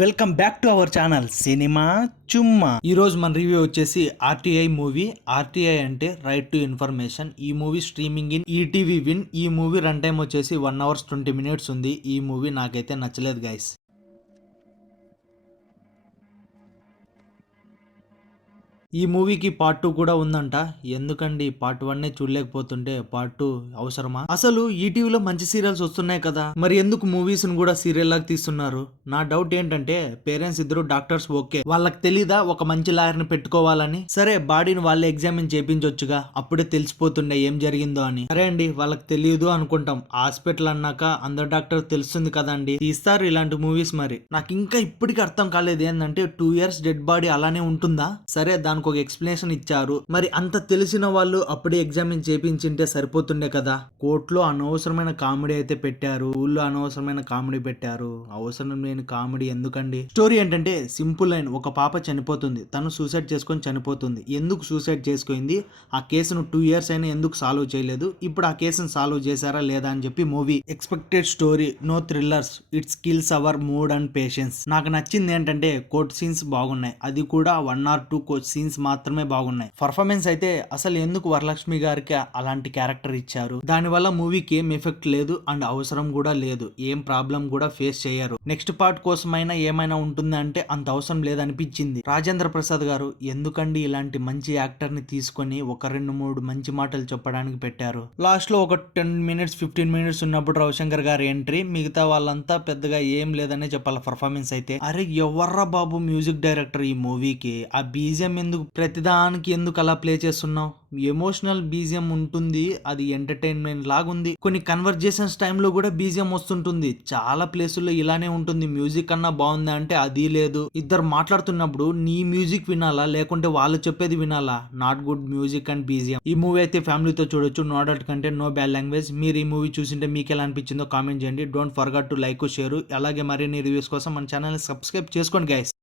Welcome back to our channel cinema చుమ్మా. ఈరోజు మన రివ్యూ వచ్చేసి ఆర్టీఐ మూవీ. ఆర్టీఐ అంటే రైట్ టు ఇన్ఫర్మేషన్. ఈ movie streaming in ETV Win. ఈ మూవీ రన్ టైం వచ్చేసి 1 hours 20 minutes ఉంది. ఈ మూవీ నాకైతే నచ్చలేదు గైస్. ఈ మూవీకి పార్ట్ 2 కూడా ఉందంట. ఎందుకండి పార్ట్ 1 చూడలేకపోతుంటే పార్ట్ 2 అవసరమా? అసలు ఈటీవీలో మంచి సీరియల్స్ వస్తున్నాయి కదా, మరి ఎందుకు మూవీస్ ను కూడా సీరియల్ లాగా తీస్తున్నారు? నా డౌట్ ఏంటంటే పేరెంట్స్ ఇద్దరు డాక్టర్స్, ఓకే, వాళ్ళకి తెలీదా ఒక మంచి లాయర్ ని పెట్టుకోవాలని? సరే, బాడీని వాళ్ళే ఎగ్జామిన్ చేయించొచ్చుగా, అప్పుడే తెలిసిపోతుండే ఏం జరిగిందో అని. సరే అండి, వాళ్ళకి తెలియదు అనుకుంటాం. హాస్పిటల్ అన్నాక అందరు డాక్టర్ తెలుస్తుంది కదండి, తీస్తారు ఇలాంటి మూవీస్. మరి నాకు ఇంకా ఇప్పటికీ అర్థం కాలేదు ఏంటంటే 2 years డెడ్ బాడీ అలానే ఉంటుందా? సరే, దానికి ఒక ఎక్స్ప్లెనేషన్ ఇచ్చారు. మరి అంత తెలిసిన వాళ్ళు అప్పుడే ఎగ్జామిన్ చేపించింటే సరిపోతుండే కదా. కోర్టులో అనవసరమైన కామెడీ అయితే పెట్టారు, ఊళ్ళో అనవసరమైన కామెడీ పెట్టారు. అవసరం లేని కామెడీ ఎందుకండి? స్టోరీ ఏంటంటే సింపుల్ లైన్. ఒక పాప చనిపోతుంది, తను సూసైడ్ చేసుకొని చనిపోతుంది. ఎందుకు సూసైడ్ చేసుకుంది? ఆ కేసును 2 years అయినా ఎందుకు సాల్వ్ చేయలేదు? ఇప్పుడు ఆ కేసును సాల్వ్ చేశారా లేదా అని చెప్పి movie. Expected story, no thrillers, it's kills our mood and patience. నాకు నచ్చింది ఏంటంటే కోర్ట్ సీన్స్ బాగున్నాయి, అది కూడా 1 or 2 కోర్ట్ సీన్స్ మాత్రమే బాగున్నాయి. పర్ఫార్మెన్స్ అయితే అసలు ఎందుకు వరలక్ష్మి గారికి అలాంటి క్యారెక్టర్ ఇచ్చారు? దానివల్ల మూవీకి ఏం ఎఫెక్ట్ లేదు అండ్ అవసరం కూడా లేదు. ఏం ప్రాబ్లం కూడా ఫేస్ చేయరు. నెక్స్ట్ పార్ట్ కోసమైనా ఏమైనా ఉంటుంది అంటే అంత అవసరం లేదనిపించింది. రాజేంద్ర ప్రసాద్ గారు ఎందుకండి ఇలాంటి మంచి యాక్టర్ ని తీసుకొని ఒక 2-3 మంచి మాటలు చెప్పడానికి పెట్టారు? లాస్ట్ లో ఒక 10 minutes 15 minutes ఉన్నప్పుడు రవిశంకర్ గారి ఎంట్రీ, మిగతా వాళ్ళంతా పెద్దగా ఏం లేదనే చెప్పాలి. పర్ఫార్మెన్స్ అయితే అరే ఎవర్రా బాబు మ్యూజిక్ డైరెక్టర్ ఈ మూవీకి? ఆ బీజిఎం ఎందుకు ప్రతిదానికి ఎందుకు అలా ప్లే చేస్తున్నావు? ఎమోషనల్ బీజిఎం ఉంటుంది, అది ఎంటర్టైన్మెంట్ లాగుంది. కొన్ని కన్వర్జేషన్స్ టైంలో కూడా బీజిఎం వస్తుంటుంది. చాలా ప్లేసుల్లో ఇలానే ఉంటుంది. మ్యూజిక్ అన్నా బాగుందా అంటే అది లేదు. ఇద్దరు మాట్లాడుతున్నప్పుడు నీ మ్యూజిక్ వినాలా లేకుంటే వాళ్ళు చెప్పేది వినాలా? Not good music and BGM. ఈ మూవీ అయితే ఫ్యామిలీతో చూడొచ్చు. No adult content, no bad language. మీరు ఈ మూవీ చూసింటే మీకు ఎలా అనిపించిందో కామెంట్ చేయండి. Don't forget to like, share. అలాగే మరిన్ని రివ్యూస్ కోసం మన ఛానల్ ని సబ్స్క్రైబ్ చేసుకోండి గైస్.